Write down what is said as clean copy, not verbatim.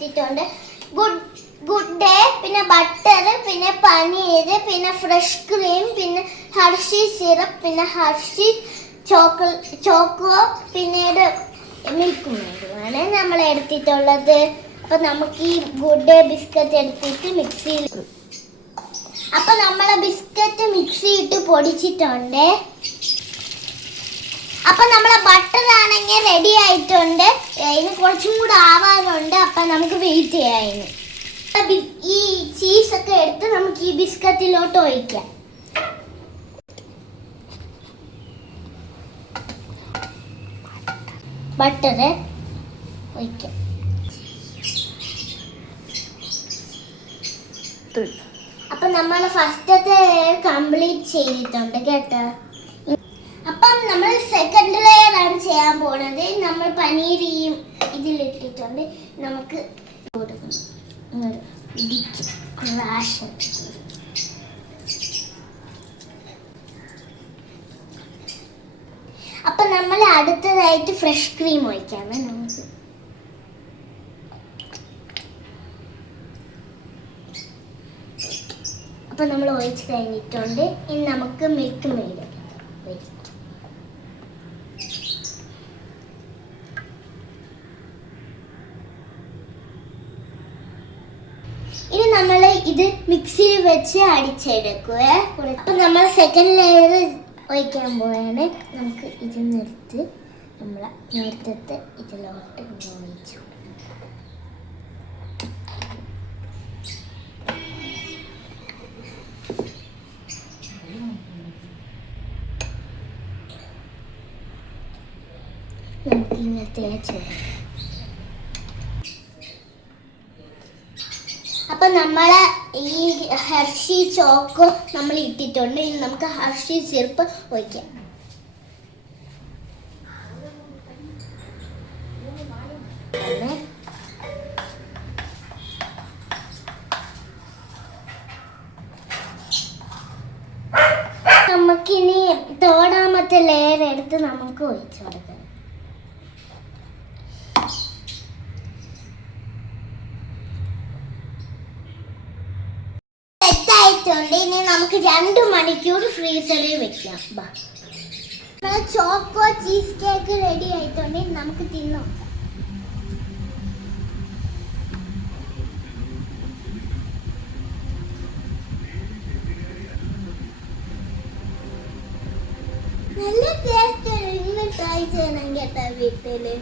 എടുത്തിട്ടുണ്ട്. Good day, പിന്നെ butter, പിന്നെ പനീർ, പിന്നെ ഫ്രഷ് ക്രീം, പിന്നെ ഹർഷി സിറപ്പ്, പിന്നെ ഹർഷി ചോക്കോ, പിന്നീട് മിൽക്ക് മെയ്ഡുമാണ് നമ്മൾ എടുത്തിട്ടുള്ളത്. അപ്പൊ നമുക്ക് ഈ ഗുഡ് ഡേ ബിസ്ക്കറ്റ് എടുത്തിട്ട് മിക്സിയിൽ, അപ്പൊ നമ്മളെ ബിസ്ക്കറ്റ് മിക്സിയിട്ട് പൊടിച്ചിട്ടുണ്ട്. അപ്പൊ നമ്മളെ ബട്ടർ ആണെങ്കിൽ റെഡി ആയിട്ടുണ്ട്. ഇനി കുറച്ചും കൂടെ ആവാനുണ്ട്. അപ്പൊ നമുക്ക് വെയിറ്റ് ചെയ്യാം. ഈ ചീസൊക്കെ എടുത്ത് നമുക്ക് ഈ ബിസ്ക്കറ്റിലോട്ട് ഒഴിക്കാം. ബട്ടർ ഒഴിക്കാം. അപ്പൊ നമ്മൾ ഫസ്റ്റത്തെ കംപ്ലീറ്റ് ചെയ്തിട്ടുണ്ട് കേട്ടോ. അപ്പം നമ്മൾ സെക്കൻഡ് ലെയർ ആണ് ചെയ്യാൻ പോണത്. നമ്മൾ പനീർ ഇതിലിട്ടിട്ടുണ്ട്. നമുക്ക് അപ്പൊ നമ്മൾ അടുത്തതായിട്ട് ഫ്രഷ് ക്രീം ഒഴിക്കാമേ നമുക്ക്. അപ്പൊ നമ്മൾ ഒഴിച്ച് കഴിഞ്ഞിട്ടുണ്ട്. ഇനി നമുക്ക് മിൽക്ക് മെയ്ഡ് ഒഴിക്കാം. ഇനി നമ്മൾ ഇത് മിക്സിയിൽ വെച്ച് അടിച്ചെടുക്കുക. അപ്പൊ നമ്മൾ സെക്കൻഡ് ലെയർ ഒഴിക്കാൻ പോവാണ്. നമുക്ക് ഇത് നിർത്തി നമ്മൾ നേരത്തെ ഇതിലോട്ട് ഒഴിച്ചു. നമുക്ക് ഇന്നത്തെ ചെയ്യാം. അപ്പൊ നമ്മളെ ഈ ഹർഷി ചോക്കോ നമ്മൾ ഇട്ടിട്ടുണ്ട്. ഇനി നമുക്ക് ഹർഷി സിറപ്പ് ഒഴിക്കാം. നമുക്കിനി തോടാമത്തെ ലെയർ എടുത്ത് നമുക്ക് ഒഴിച്ചു കൊടുക്കാം. ഇനി നമുക്ക് 2 മണിക്കൂർ ഫ്രീസറിൽ വെക്കാം. ചോക്കോ ചീസ് കേക്ക് റെഡി ആയിട്ടുണ്ട്. നമുക്ക് തിന്നോ. നല്ല ടേസ്റ്റ്. ട്രൈ ചെയ്യണം കേട്ടോ വീട്ടില്.